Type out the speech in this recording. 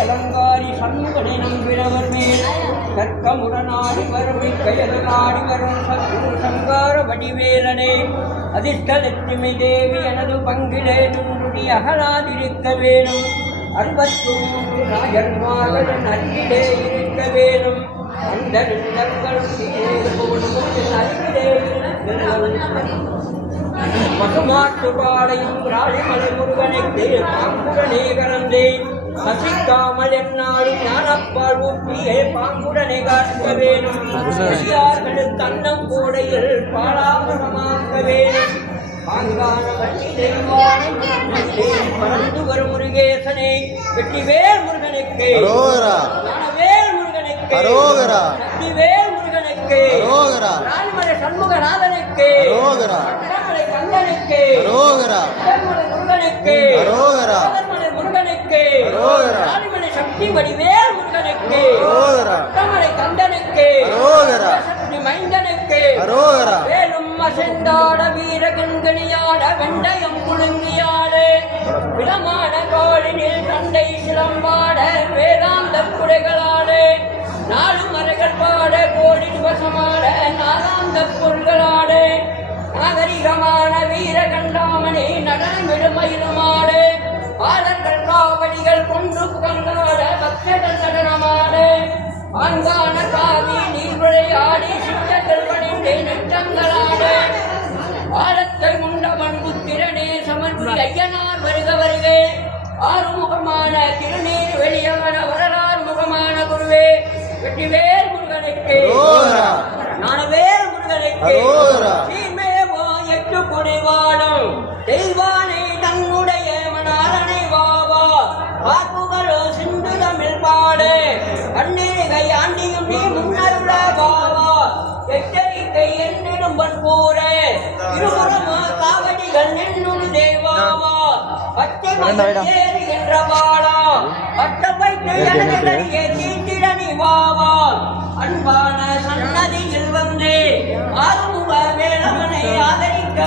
அலங்காரி சண்முகனை நம்பினவர் மேல் கற்கமுடனாடி வரும் கையலாடி வரும் சத்ரு சங்கார வடிவேலனே அதிர்ஷ்டலட்சுமி தேவி எனது பங்கிலே நின்றுடி அகலாதிருக்க வேணும் 63 ராஜன்மார்கள் அருகிலே இருக்க வேணும் அந்த நிலங்களும் பசுமாட்டுப்பாளையும் ராஜமலை முருகனுக்கு பாங்குடனே கலந்தே பசிக்காமல் என்னாலும் ஞானப்பால் ஊற்றியே பாங்குடனே காக்க வேணும் தன்னம் கோடையில் பாலாபரமாக்க வேணும் பாங்கான வண்டி தெய்வானை பறந்து வரும் முருகேசனே வெற்றிவேல் முருகனுக்கு ஞானவேல் முருகனுக்கு சக்திவேல் முருகனுக்கு ராணிமலை சண்முகநாதனுக்கு வட்டமலை கந்தனுக்கு முருகனுக்கு முருகனுக்கு ராணிமலை சக்தி வடிவேல் முருகனுக்கு வட்டமலை கந்தனுக்கு சக்தி மைந்தனுக்கு வேலும் அசைந்தாட வீர கண்கணியாட வெண்டயம் குழுங்கியாடு விடமான கோளினில் சண்டை சிலம்பாட வேதாந்த குடைகளாடு நாலு மறைகள் பாட கோழி வசமாட நாதாந்த பொருள்களாடு நாகரிகமான வீர கண்டாமணி நடனமிடுமயிலுமாடு பாடல்கள் காவடிகள் கொன்று புகழ்ந்தாட பக்தர்கள் நடனமாடு ஆங்கான காவி நீர்விளையாடி சித்தர்கள் பணிந்து நெட்டங்களாடு ஆழத்தை உண்டவன் புத்திரனே சமர்ப்பி ஐயனார் வருக வருவே ஆறுமுகமான திருநீர் வெளியான வரலாறு முகமான குருவே வெற்றிவேல் முருகனுக்கு ஞானவேல் முருகனுக்கு சீமேவா 8 கொடை வாழும் தெய்வானை தன்னுடைய மணாரனை வாவா வாக்குகளோ சிந்து தமிழ் பாடு கண்ணீரை ஆண்டியும் நீ முன்னருள வாவா எச்சரிக்கை என்னிடும் பண்பூர இருபுறமா காவடிகள் நின்னுடு தேவாவா பச்சை மகேறி என்ற வாழா பட்ட வைத்து எனதடியே தீட்டிடனி வாவா அன்பான சன்னதியில் வந்து ஆறுமுக வேலவனை ஆதரிக்க